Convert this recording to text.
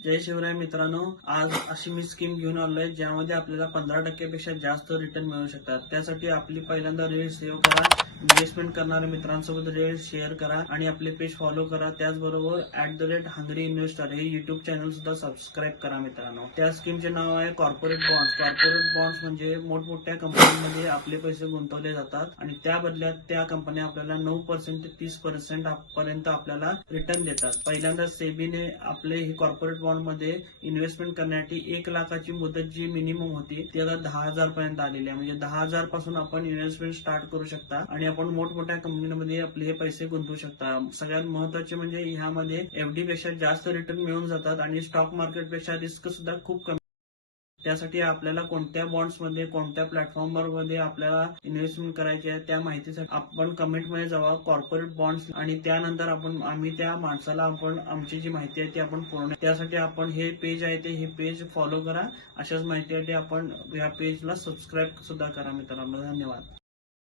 जय शिवराय मित्रांनो, आज अशी मी स्कीम घेऊन आलोय ज्यामध्ये आपल्याला 15% पेक्षा जास्त रिटर्न मिळू शकतात। त्यासाठी आपली पहिल्यांदा रील सेव्ह करा, इन्व्हेस्टमेंट करणाऱ्या मित्रांसोबत रील शेअर करा आणि आपले पेज फॉलो करा। त्याचबरोबर @hungry investor हे युट्यूब चॅनल सुद्धा सबस्क्राईब करा मित्रांनो। त्या स्कीमचे नाव आहे कॉर्पोरेट बॉन्ड्स। कॉर्पोरेट बॉन्ड्स म्हणजे मोठमोठ्या कंपन्यांमध्ये आपले पैसे गुंतवले जातात आणि त्या बदल्यात त्या कंपन्या आपल्याला 9% ते 30% पर्यंत आपल्याला रिटर्न देतात। पहिल्यांदा सेबीने आपले हे कॉर्पोरेट बॉन्ड मध्ये इन्व्हेस्टमेंट करण्यासाठी 1 लाखाची मुदत जी मिनिमम होती ती आता 10,000 पर्यंत आलेली आहे। म्हणजे 10,000 पासून आपण इन्व्हेस्टमेंट स्टार्ट करू शकता आणि आपण मोठमोठ्या कंपनीमध्ये आपले हे पैसे गुंतवू शकता। सगळ्यात महत्त्वाचे म्हणजे ह्यामध्ये एफडी पेक्षा जास्त रिटर्न मिळून जातात आणि स्टॉक मार्केट पेक्षा रिस्क सुद्धा खूप कमी। त्यासाठी आपल्याला कोणत्या बॉन्ड्स मध्ये कोणत्या प्लॅटफॉर्मवर मध्ये आपल्याला इन्व्हेस्टमेंट करायची आहे त्या माहितीसाठी आपण कमेंटमध्ये जावा कॉर्पोरेट बॉन्ड्स आणि त्यानंतर आम्ही त्या माणसाला आमची जी माहिती आहे ती आपण पूर्ण त्यासाठी आपण हे पेज आहे ते हे पेज फॉलो करा। अशाच माहितीसाठी आपण या पेजला सबस्क्राईब सुद्धा करा मित्रांनो। धन्यवाद।